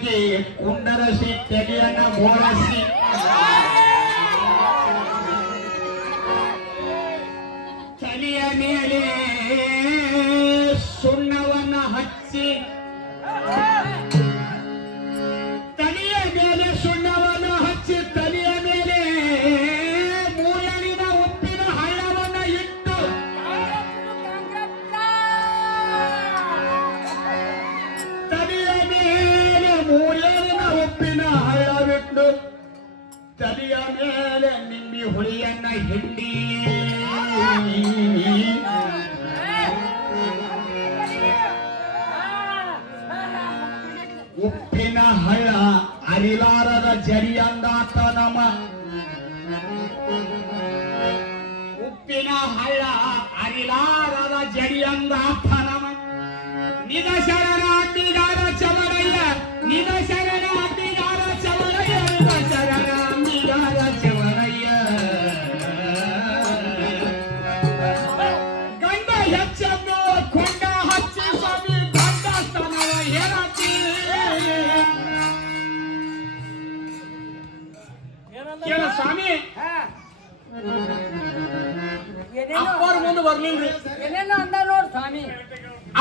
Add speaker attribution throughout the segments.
Speaker 1: থেকে কুন্ডারা সেই টেলিয়ানা মোড়া চালিয়ে নিয়ে ಕೇಳ ಸ್ವಾಮಿ. ಅಪ್ಪರ್ ಮುಂದೆ ಬರ್ಲಿಲ್ರಿ.
Speaker 2: ಏನೇನೋ ಅಂದ ನೋಡ್ ಸ್ವಾಮಿ.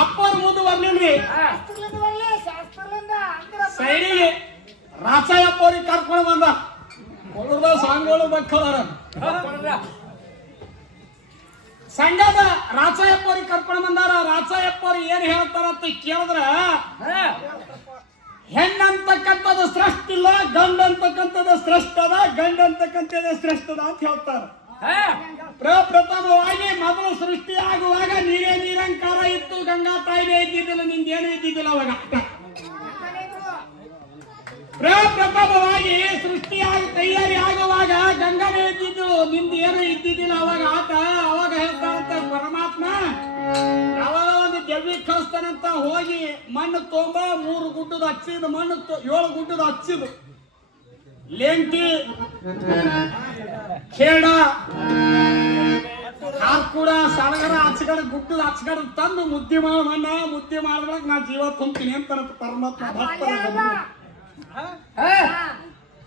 Speaker 1: ಅಪ್ಪರ್ ಮುಂದೆ ಬರ್ಲಿಲ್ರಿ. ಸೈಡಿಗೆ ರಾಚಯ್ಯಪ್ಪ ಅವ್ರಿಗೆ ಕರ್ಕೊಂಡು ಬಂದ. ಕೊಲ್ಲದ ಸಾಂಗ್ಗಳು ಮಕ್ಕಳಾರ ಸಂಘದ ರಾಚಯ್ಯಪ್ಪ ಅವ್ರಿಗೆ ಕರ್ಕೊಂಡು ಬಂದಾರ. ರಾಚಯ್ಯಪ್ಪ ಅವ್ರು ಏನ್ ಹೇಳ್ತಾರ ಅಂತ ಕೇಳಿದ್ರ ಹೆಣ್ಣಂತಕ್ಕಂಥದ್ದು ಶ್ರೇಷ್ಠ ಇಲ್ಲ ಗಂಡ ಅಂತಕ್ಕಂಥದ್ದು ಶ್ರೇಷ್ಠ ಅದ ಗಂಡ ಅಂತಕ್ಕಂಥದ್ದು ಅಂತ ಹೇಳ್ತಾರೆ. ಪ್ರಪ್ರಥಮವಾಗಿ ಮೊದಲು ಸೃಷ್ಟಿ ಆಗುವಾಗ ನೀರೇ ನಿರಂಕಾರ ಇತ್ತು ಗಂಗಾ ತಾಯಿನೇ ಇದ್ದಿದ್ದಿಲ್ಲ ನಿಂದೇನು ಇದ್ದಿದ್ದಿಲ್ಲ ಅವಾಗ. ಪ್ರಪ್ರಥಮವಾಗಿ ಸೃಷ್ಟಿಯಾಗಿ ತಯಾರಿ ಆಗುವಾಗ ಗಂಗನೇ ಇದ್ದಿದ್ದು ನಿಂದ ಏನು ಇದ್ದಿದ್ದಿಲ್ಲ ಅವಾಗ ಆತ ಅವಾಗ ಹೇಳ್ತಾನಂತ ಪರಮಾತ್ಮ ಅವಾಗ ಒಂದು ಜವಿ ಕಳಿಸ್ತಾನಂತ ಹೋಗಿ ಮಣ್ಣು ತೊಂಬ ಮೂರು ಗುಡ್ಡದ ಹಚ್ಚಿದ ಮಣ್ಣು ಏಳು ಗುಡ್ಡದ ಹಚ್ಚಿದು ಲೆಂಟಿ ಖೇಡ ಕೂಡ ಸಡಗರ ಹಚ್ಕಡ ಗುಡ್ಡದ ಹಚ್ಕಡ ತಂದು ಮುದ್ದೆ ಮಾಡ ಮಣ್ಣ ಮುದ್ದೆ ಮಾಡಿದಾಗ ನಾ ಜೀವ ತುಂಬ್ತೀನಿ ಅಂತ ಪರಮಾತ್ಮ ಭಕ್ತರಿಗೆ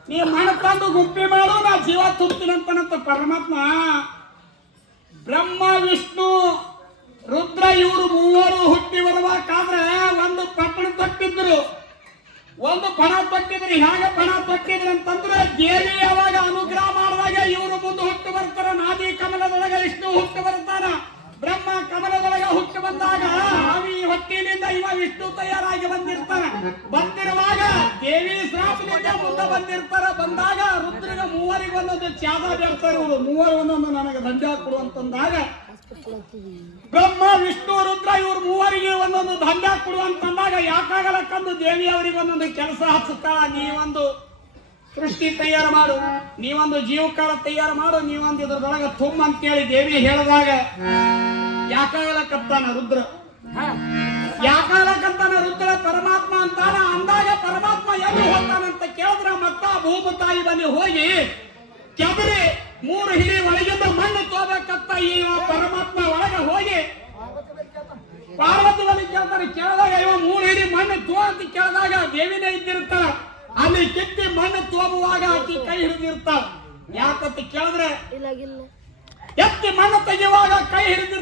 Speaker 1: ನೀ ಮಣ್ಣು ತಂದು ಗುಪ್ಪಿ ಮಾಡು, ನಾ ಜೀವ ತುಂಬ್ತೀನಿ ಅಂತನಂತ ಪರಮಾತ್ಮ. ಬ್ರಹ್ಮ, ವಿಷ್ಣು, ರುದ್ರ, ಇವರು ಮೂವರು ಹುಟ್ಟಿ ಬರಬೇಕಾದ್ರೆ ಒಂದು ಪಟ್ಟಣ ತೊಟ್ಟಿದ್ರು. ಒಂದು ಪಣ ತೊಟ್ಟಿದ್ರು. ಹೇಗೆ ಪಣ ತೊಟ್ಟಿದ್ರು ಅಂತಂದ್ರೆ ದೇವಿ ಯಾವಾಗ ಅನುಗ್ರಹ ಮಾಡಿದಾಗ ಇವರು ಮುಂದೆ ಹುಟ್ಟು ಬರ್ತಾರ? ನಾದಿ ಕಮಲದೊಳಗೆ ವಿಷ್ಣು ಹುಟ್ಟು ಬರ್ತಾನ. ಬ್ರಹ್ಮ ಕಮಲದೊಳಗೆ ಹುಟ್ಟು ಬಂದಾಗ ಅವಿ ಹೊಟ್ಟಿನಿಂದ ಇವ ವಿಷ್ಣು ತಯಾರಾಗಿ ಬಂದಿರ್ತಾನ. ಬಂದಿರುವಾಗ ದೇವಿ ಶ್ರಾಪದಿಂದ ಮುಂದೆ ಬಂದಿರ್ತಾರ. ಬಂದಾಗ ರುದ್ರಗ ಮೂವರಿಗೆ ಒಂದೊಂದು ತ್ಯಾಗ ಬೇಡ್ತಾರೆ. ಇವರು ಮೂವರು ಒಂದೊಂದು ನನಗೆ ದಂಡ ಕೊಡು ಅಂತಂದಾಗ ಬ್ರಹ್ಮ, ವಿಷ್ಣು, ರುದ್ರ ಇವ್ರು ಮೂವರಿಗೆ ಒಂದೊಂದು ದಂಡ ಕೊಡು ಅಂತಂದಾಗ ಯಾಕಾಗಲಕ್ಕಂದು ದೇವಿ ಅವರಿಗೆ ಒಂದೊಂದು ಕೆಲಸ ಹಚ್ಚುತ್ತಾ. ನೀವೊಂದು ಸೃಷ್ಟಿ ತಯಾರು ಮಾಡು. ನೀವೊಂದು ಜೀವಕಾಲ ತಯಾರು ಮಾಡು. ನೀವೊಂದು ಇದ್ರದೊಳಗೆ ತುಂಬ ಅಂತೇಳಿ ದೇವಿ ಹೇಳಿದಾಗ ಯಾಕಾಗಲಕ್ಕತ್ತಾನ ರುದ್ರ? ಯಾಕಾಗಲಕ್ಕತ್ತಾನ ರುದ್ರ? ಪರಮಾತ್ಮ ಅಂತಾನ ಅಂದಾಗ ಪರಮಾತ್ಮ ಎಲ್ಲಿ ಹೋಗ್ತಾನಂತ ಕೇಳಿದ್ರ ಮತ್ತ ಭೂಮ ತಾಯಿ ಬನ್ನಿ ಹೋಗಿ ಕೆಬರಿ ಮೂರು ಹಿಡಿ ಒಳಗಿಂದ ಮಣ್ಣು ತೋಬೇಕತ್ತ ಈ ಪರಮಾತ್ಮ ಒಳಗೆ ಹೋಗಿ ಪಾರ್ವತಿ ಬಳಿ ಕೇಳ್ತಾರೆ. ಕೇಳಿದಾಗ ಇವ ಮೂರು ಹಿಡಿ ಮಣ್ಣು ತೋ ಅಂತ ಕೇಳಿದಾಗ ದೇವಿನೇ ಇದ್ದಿರ್ತಾಳ. ಅಲ್ಲಿ ಕಿತ್ತಿ ಮಣ್ಣು ತೋಬುವಾಗ ಆಕಿ ಕೈ ಹಿಡಿದಿರ್ತಾಳ. ಯಾಕಂತ ಕೇಳಿದ್ರೆ ಎತ್ತಿ ಮಣ್ಣು ತೆಗೆಯುವಾಗ ಕೈ ಹಿಡಿದಿರ್ತಾಳ.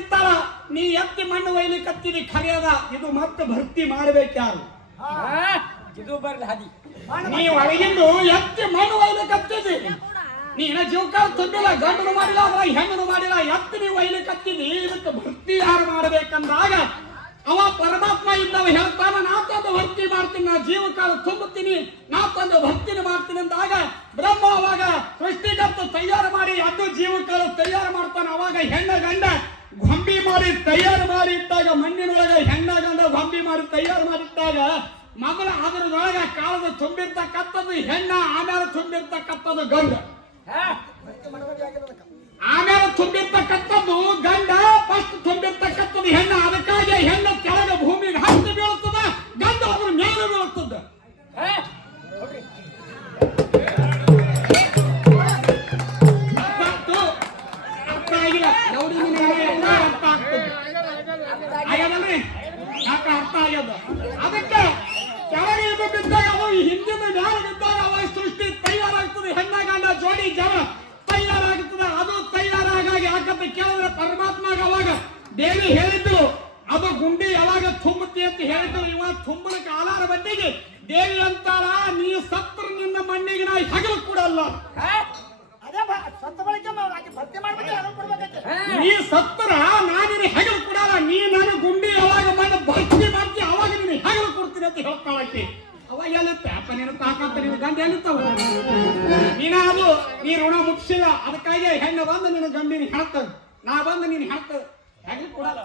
Speaker 1: ಮಣ್ಣು ಒಯ್ಲಿಕ್ಕತ್ತಿದಿ ಕರೆಯದ ಇದು ಮತ್ತೆ ಭರ್ತಿ ಮಾಡ್ಬೇಕ್ಯಾರು
Speaker 2: ಇದು ಬರ್ಲಿ ಹದಿ.
Speaker 1: ನೀ ಒಳಗಿಂದು ಎತ್ತಿ ಮಣ್ಣು ಒಯ್ಲಿಕತ್ತಿದಿ ನೀನ ಜೀವಕಾಲ ತುಂಬಿಲ್ಲ ಗಂಡನು ಮಾಡಿಲ್ಲ ಅದ್ರ ಹೆಣ್ಣು ಮಾಡಿಲ್ಲ ಎತ್ತಿ ನೀವು ಒಯ್ಲಿಕತ್ತಿದಿ ಇದಕ್ಕೆ ಭರ್ತಿ ಯಾರು ಮಾಡ್ಬೇಕಂದಾಗ ಅವ ಪರಮಾತ್ಮ ಇದ್ದವ ಹೇಳ್ತಾನ ನಾ ತಂದು ಭಕ್ತಿ ಮಾಡ್ತೀನಿ ನಾ ಜೀವಕಾಲ ತುಂಬುತ್ತೀನಿ ನಾ ತಂದು ಭಕ್ತಿನ ಮಾಡ್ತೀನಿ ಅಂದಾಗ ಬ್ರಹ್ಮ ಅವಾಗ ಸೃಷ್ಟಿಗತ್ತು ತಯಾರು ಮಾಡಿ ಅದು ಜೀವಕಾಲ ತಯಾರು ಮಾಡ್ತಾನ ಅವಾಗ ಹೆಣ್ಣ ಗಂಡ ಗೊಂಬಿ ಮಾಡಿ, ತಯಾರು ಮಾಡಿ ಇಟ್ಟಾಗ ಮಣ್ಣಿನೊಳಗೆ ಹೆಣ್ಣ ಗಂಡ ಗೊಂಬಿ ಮಾಡಿ ತಯಾರು ಮಾಡಿಟ್ಟಾಗ ಮೊದಲು ಅದರದೊಳಗೆ ಕಾಲದ ತುಂಬಿರ್ತಕ್ಕಂಥದ್ದು ಹೆಣ್ಣ, ಆಮೇಲೆ ತುಂಬಿರ್ತಕ್ಕಂಥದ್ದು ಗಂಡ.
Speaker 3: ಕುಂಬಳಕ್ಕೆ ಕಾಲಾರ ಬಂದಿಗೆ ದೇವಿ ಅಂತಾಳ ನೀ ಸತ್ರ ನಿನ್ನ ಮಣ್ಣಿಗೆ ನಾ ಹೆಗಲು
Speaker 4: ಕೂಡ
Speaker 1: ಅಲ್ಲ.
Speaker 3: ನೀ ಸತ್ರ ನಾನಿನ ನಿನ್ನ ಹೆಗಲು ಕೊಡಲ್ಲ ನೀ ನನ್ನ ಗುಂಡಿ ಅವಾಗ ಮಾಡಿ ಭರ್ತಿ ಮಾಡ್ತಿ ಅವಾಗ ನಿನ್ನ ಹೆಗಲು ಕೊಡ್ತೀನಿ ಅಂತ ಹೇಳ್ತಾಳಕ್ಕೆ ಅವಾಗ ಎಲ್ಲಿತ್ತೆ ಅಪ್ಪ ನೀನು ತಾಕಂತ ನಿನ್ನ ಗಂಡ ಎಲ್ಲಿತ್ತವ? ನೀನ ನೀ ಋಣ ಮುಗಿಸಿಲ್ಲ ಅದಕ್ಕಾಗಿ ಹೆಣ್ಣು ಬಂದು ನಿನ್ನ ಗಂಡಿನ ಹೇಳ್ತದೆ ನಾ ಬಂದು ನೀನು ಹೇಳ್ತದೆ ಹೆಗಲು ಕೊಡಲ್ಲ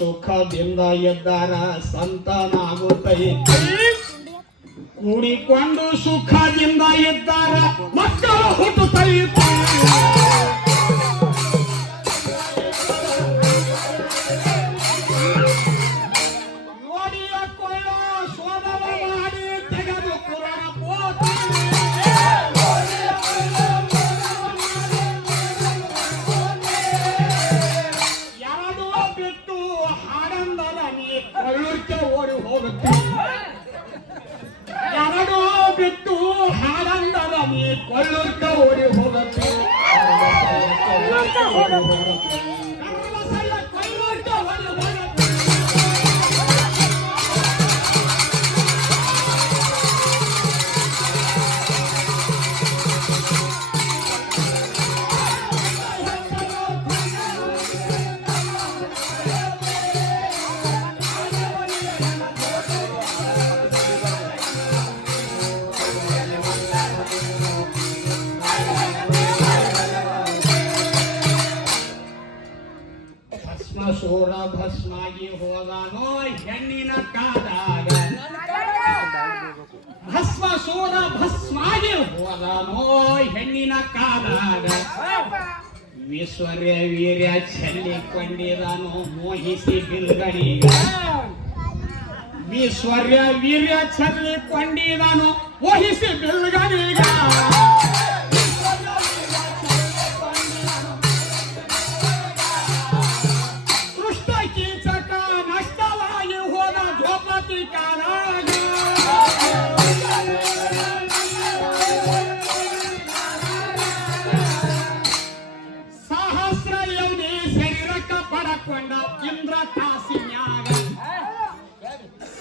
Speaker 3: ಸುಖದಿಂದ ಎದ್ದಾರ ಸಂತನಾಗುತ್ತೈ. ಕೂಡಿಕೊಂಡು ಸುಖದಿಂದ ಎದ್ದಾರ ಮಕ್ಕಳು ಹುಟ್ಟುತ್ತೈ ಹೋದನೋಯ್ ಹೆಣ್ಣಿನ ಕಾಲಾಗ. ವಿಶ್ವರ್ಯ ವೀರ್ಯ ಚೆಲ್ಲಿ ಕೊಂಡಿದನು ಮೋಹಿಸಿ ಬಿಲ್ಗಣಿಗ ವಿಶ್ವರ್ಯ ವೀರ್ಯ ಚೆಲ್ಲಿ ಕೊಂಡಿದನು ಮೋಹಿಸಿ ಬಿಲ್ಗಣಿಗ ಕಾಸಿನ್ಯಾಗ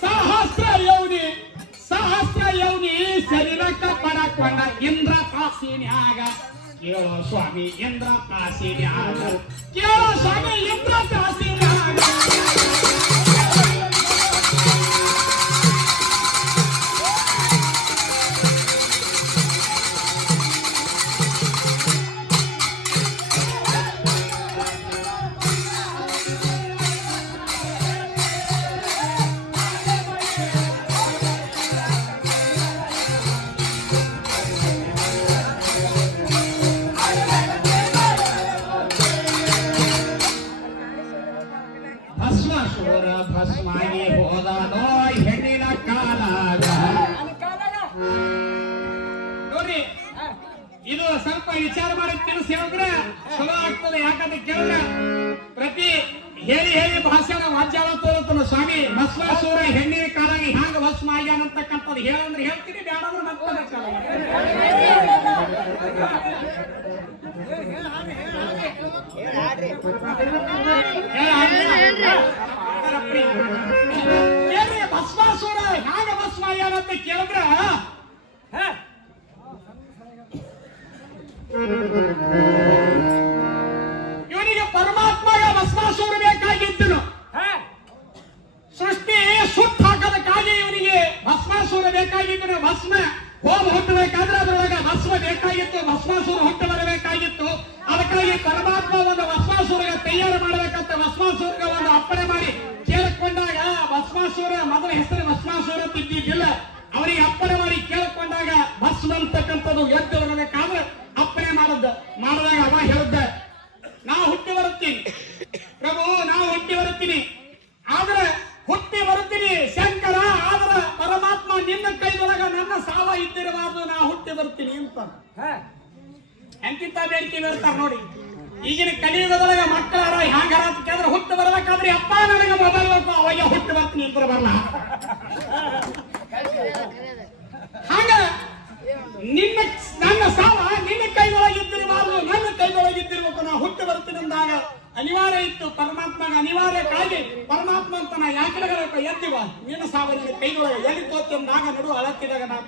Speaker 3: ಸಹಸ್ರ ಯೌನಿ ಸಹಸ್ರ ಯೌನಿ ಶರೀರಕ್ಕ ಪಡಕೊಂಡ ಇಂದ್ರ ಕಾಸಿನ್ಯಾಗ.
Speaker 1: ಕೇಳೋ ಸ್ವಾಮಿ, ಇಂದ್ರ ಕಾಸಿನ್ಯಾಗ. ಕೇಳೋ ಸ್ವಾಮಿ, ಇಂದ್ರ ಕಾಸಿನ್ಯಾಗ. ಭಸ್ಮ ಆಗ್ಯಾನಂತ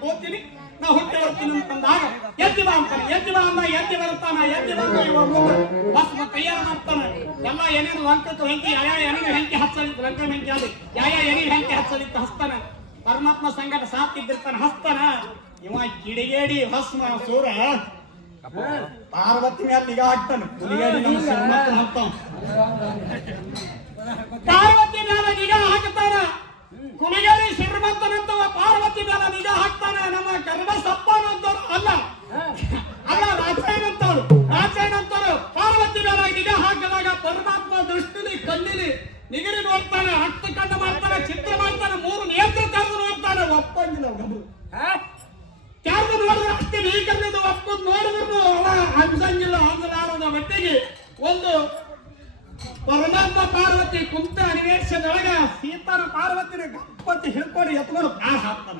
Speaker 1: ಅಳತ್ತಿದಾಗ ನಾ ಹುಟ್ಟಿ ಹೋಗ್ತೀನಿ ಅಂತಂದಾಗ ಬಾ ಅಂತಾನೆ, ಎದ್ದು ಬಾ ಅಂದ, ಎದ್ದಿ ಬರ್ತಾನ ಎದ್ದಿ ಬಂದ ಇವ ಭಸ್ಮ ತಯಾರ ಮಾಡ್ತಾನೆ. ಎಲ್ಲ ಏನೇನು ಲಂಕತ್ತು ಹೆಂಕಿ, ಯಾ ಏನೇನು ಹೆಂಕಿ ಹಚ್ಚಲಿತ್ತು ಲಂಕ ಹೆಂಕಿ ಅಲ್ಲಿ ಯಾ ಯಾ ಹೆಂಕಿ ಹಚ್ಚಲಿತ್ತು ಹಸ್ತಾನ ಪರಮಾತ್ಮ ಸಂಗಟ ಸಾಕಿದ್ದಿರ್ತಾನ ಹಸ್ತಾನ ಇವ ಕಿಡಿಗೇಡಿ, ಭಸ್ಮ, ಸೂರ. ಪಾರ್ವತಿ ಮೇಲೆ ನಿಗಾ ಹಾಕ್ತಾನೆ. ಪಾರ್ವತಿ ಮೇಲೆ ನಿಗಾ ಹಾಕ್ತಾನ. ಕುಲಿಗೇಡಿ ಶ್ರೀಮಂತನಂತವ ಪಾರ್ವತಿ ಮೇಲೆ ನಿಜ ಹಾಕ್ತಾನೆ ನಮ್ಮ ಕರ್ಮ ಸಪ್ಪನಂತವ್ರು ಅಲ್ಲ ಅಲ್ಲ ರಾಜೇನಂತವ್ರು ರಾಜೇನಂತವ್ರು ಅಂತವ್ರು ಪಾರ್ವತಿ ಮೇಲೆ ನಿಜ ಹಾಕಿದಾಗ ಪರಮಾತ್ಮ ದೃಷ್ಟಿಲಿ ಕಲ್ಲಿಲಿ ನಿಗಿರಿ ನೋಡ್ತಾನೆ ಹತ್ತು ಕಣ್ಣು ಮಾಡ್ತಾನೆ ಚಿತ್ರ ಮಾಡ್ತಾನೆ ಮೂರು ನೇತ್ರ ತೆರೆದು ನೋಡ್ತಾನೆ. ಒಪ್ಪಂಗಿಲ್ಲ ಗಬು
Speaker 2: ಹಾ,
Speaker 1: ತೆರೆದು ನೋಡಿದ್ರೆ ಅಷ್ಟೇ ನೀಕರ್ನಿಂದ ಒಪ್ಪದ್ ನೋಡಿದ್ರು ಅವ ಅನ್ಸಂಗಿಲ್ಲ ಅನ್ನೋದ ಮಟ್ಟಿಗೆ. ಒಂದು ಪರಮಾತ್ಮ ಪಾರ್ವತಿ ಕುಂತ ಅನಿವೇಶದೊಳಗ ಸೀತಾರ ಪಾರ್ವತಿನ ಗಪ್ಪತ್ತಿ ಹಿಡ್ಕೊಂಡು ಎತ್ಕೊಂಡು ಕಾರ್ ಹಾಕ್ತಾನ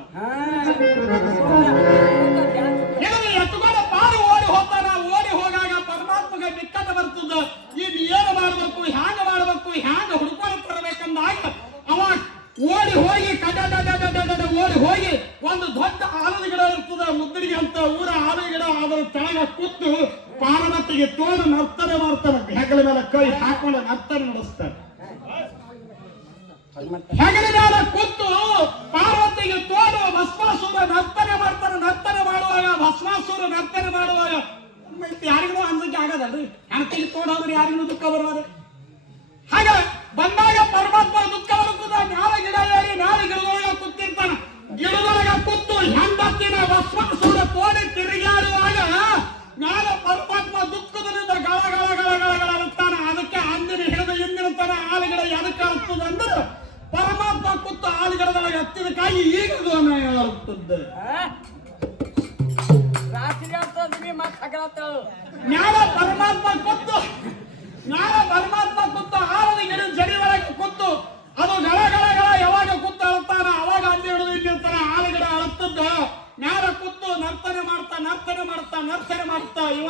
Speaker 1: ಎತ್ಕೊಂಡು ಪಾರು ಓಡಿ ಹೋಗ್ತಾನ ಓಡಿ ಹೋಗಾಗ ಪರಮಾತ್ಮಗೆ ಬಿಕ್ಕಟ ಬರ್ತದ. ಇನ್ ಏನು ಮಾಡ್ಬೇಕು ಹ್ಯಾಂಗ ಮಾಡ್ಬೇಕು ಹ್ಯಾಂಗ ಹುಡ್ಕೊಂಡು ತರಬೇಕಂದಾಗ ಅವ ಓಡಿ ಹೋಗಿ ಕಡ ಓಡಿ ಹೋಗಿ ಒಂದು ದೊಡ್ಡ ಆಲದ ಗಿಡ ಇರ್ತದ ಮುದ್ರಿಗೆ ಅಂತ ಊರ ಆಲದ ಗಿಡ ಅದರ ತೆಳಗ ಕೂತು ಪಾರ್ವತಿಗೆ ತೋರು ನರ್ತನೆ ಮಾಡ್ತಾನೆ ಹೆಗಲ ಮೇಲೆ ಕೈ ಹಾಕೊಂಡು ನರ್ತನೆ ನಡೆಸ್ತಾನೆ. ಪರಮಾತ್ಮ ಆಲುಗಡದೊಳಗೆ ಹತ್ತಿದ ಕಾಯಿ ಈಗ ಅಳುತ್ತದೆ
Speaker 2: ರಾತ್ರಿ ಅಂತ ಮತ್ ಹಗಲತ್ತಾಳು.
Speaker 1: ಜ್ಞಾನ ಪರಮಾತ್ಮ ಕೊತ್ತು. ಜ್ಞಾನ ಪರಮಾತ್ಮ ಕೊತ್ತು. ಆಲದ ಗಿಡ ಜಡಿ ಒಳಗೆ ಕೊತ್ತು. ಅದು ಗಳ ಗಳ ಗಳ ಯಾವಾಗ ಕುತ್ತ ಅಳ್ತಾನ ಅವಾಗ ಅಲ್ಲಿ ಹಿಡಿದು ನಿಂತಿರ್ತಾನ ಆಲ ಗಿಡ ಅಳುತ್ತದ ಜ್ಞಾನ ಕುತ್ತು. ನರ್ತನೆ ಮಾಡ್ತಾ ನರ್ತನೆ ಮಾಡ್ತಾ ನರ್ತನೆ ಮಾಡ್ತಾ ಇವ.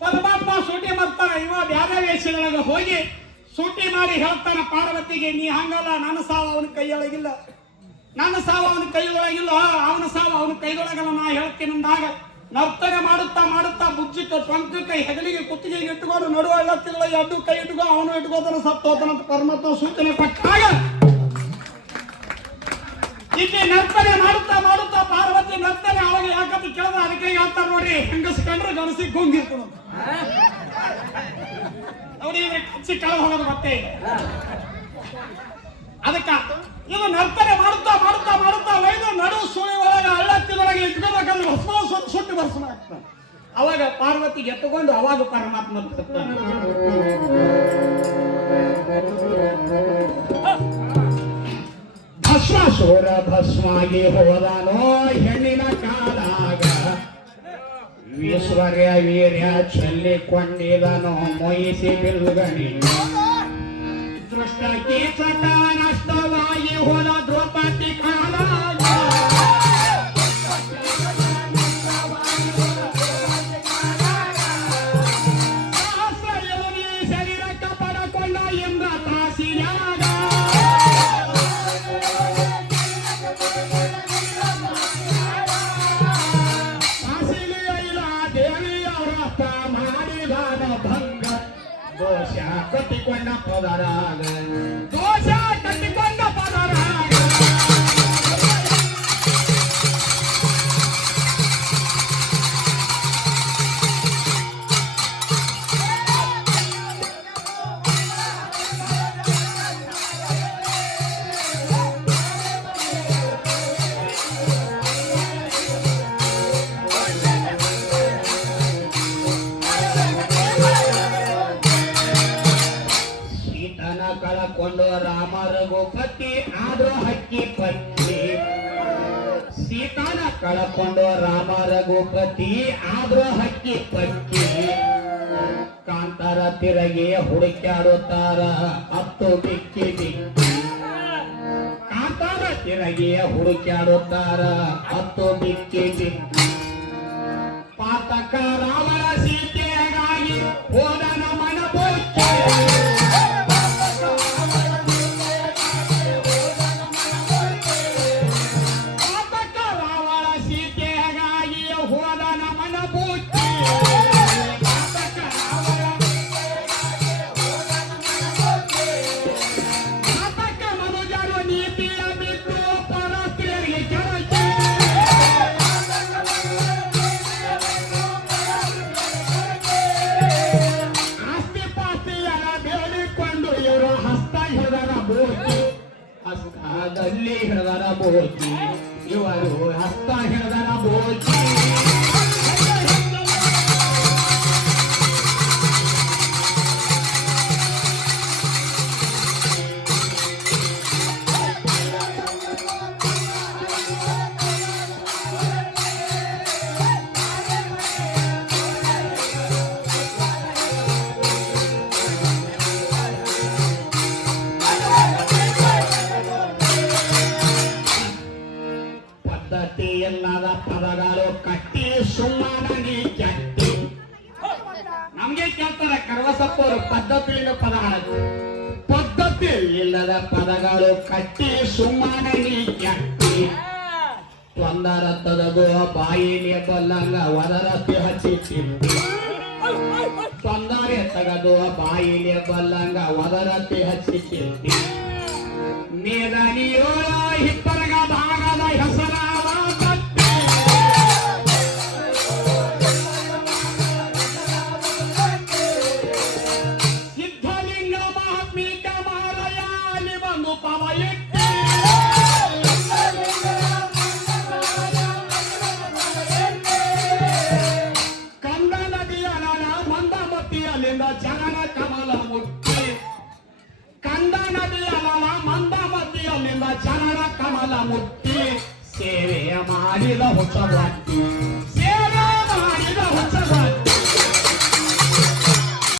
Speaker 1: ಪರಮಾತ್ಮ ಸೂಟಿ ಮಾಡ್ತಾನ ಇವ. ಬ್ಯಾರೆ ವೇಷದೊಳಗೆ ಹೋಗಿ ಸೂಟಿ ಮಾಡಿ ಹೇಳ್ತಾನೆ ಪಾರ್ವತಿಗೆ, ನೀ ಹಂಗಲ್ಲ, ನನ್ನ ಸಾವು ಅವನ ಕೈಯೊಳಗಿಲ್ಲ. ನನ್ನ ಸಾವು ಅವನ ಕೈಯೊಳಗಿಲ್ಲ. ಅವನ ಸಾವು ಅವನ ಕೈಯೊಳಗಲ್ಲ, ನಾ ಹೇಳ್ತೀನಿ ಅಂದಾಗ
Speaker 3: ನರ್ತನೆ ಮಾಡುತ್ತಾ ಮಾಡುತ್ತಾ ಬುಜ್ಜಿಟ್ಟು ಕೈ ಹೆಗಲಿಗೆ ಕುತ್ತಿಗೆಗೆ ಇಟ್ಟುಕೊಂಡು ನಡುವ ಎತ್ತಿಲ್ಲ ಎರಡು ಕೈ ಇಟ್ಕೊ, ಅವನು ಇಟ್ಕೋತಾನ ಸತ್ತೋತನ ಪರಮಾತ್ಮ ಸೂಚನೆ ಕೊಟ್ಟಾಗ ಇಲ್ಲಿ ನರ್ತನೆ ಮಾಡುತ್ತಾ ಮಾಡುತ್ತಾ ಪಾರ್ವತಿ ನರ್ತನೆ ಅವಾಗ ಯಾಕಂತ ಕೇಳಿದ್ರೆ ಅದಕ್ಕೆ ಹೇಳ್ತಾರ ನೋಡಿ ಹೆಂಗಸ್ ಕಂಡ್ರೆ ಗಣಸಿ ಗುಂಗಿರ್ತದ ನೋಡಿ ಇದ್ರೆ ಕಚ್ಚಿ ಕೆಳಗೆ ಹೋಗೋದು ಮತ್ತೆ. ಅದಕ್ಕ ಇದು ನರ್ತನೆ ಮಾಡುತ್ತಾ ಮಾಡುತ್ತಾ ಮಾಡುತ್ತಾ ಒಯ್ದು ನಡು ಸುಳಿ ಒಳಗೆ ಹಳ್ಳತ್ತಿನೊಳಗೆ ಇಟ್ಕೋಬೇಕಂದ್ರೆ ಹೊಸ ಸುಟ್ಟು ಬರ್ಸನ ಅವಾಗ ಪಾರ್ವತಿಗೆ ಎತ್ತುಕೊಂಡು ಅವಾಗ ಪರಮಾತ್ಮ ಭಸ್ಮಾಸುರ ಭಸ್ಮಾಗಿ ಹೋದಾನೋ ಹೆಣ್ಣಿನ ಕಾಲಾಗ ಈಶ್ವರ್ಯ ವೀರ್ಯ ಚೆಲ್ಲಿಕೊಂಡಿದನೋ ಮೊಯಿಸಿ ಬಿಲ್ಗಣಿ ದೃಷ್ಟ ಕೀಚಕ ನಷ್ಟವಾಗಿ ಹೋದ ದ್ರೌಪದಿ ಕಾಲಾಗ కొట్టికొండ పొదరాలే దోశ కొట్టికొండ పొదరా ಕಳಕೊಂಡು ರಾಮ ರಘುಪತಿ ಆದ್ರೂ ಹಕ್ಕಿ ಪಕ್ಕಿ. ಕಾಂತಾರ ತಿರಗಿ ಹುಡುಕ್ಯಾಡುತ್ತಾರ ಹತ್ತು ಬಿಕ್ಕಿ ಬಿಕ್ಕಿ. ಕಾಂತಾರ ತಿರಗಿ ಹುಡುಕ್ಯಾಡುತ್ತಾರ ಹತ್ತು ಬಿಕ್ಕಿ ಬಿಕ್ಕಿ. ಪಾತಕ ರಾವಣ ಸೀತೆಗಾಗಿ ಹೋದನ ಮನ నంగవదర పిహచిట్టి తొందర ఎత్తగదు బాయిలే బల్లంగా వదర పిహచి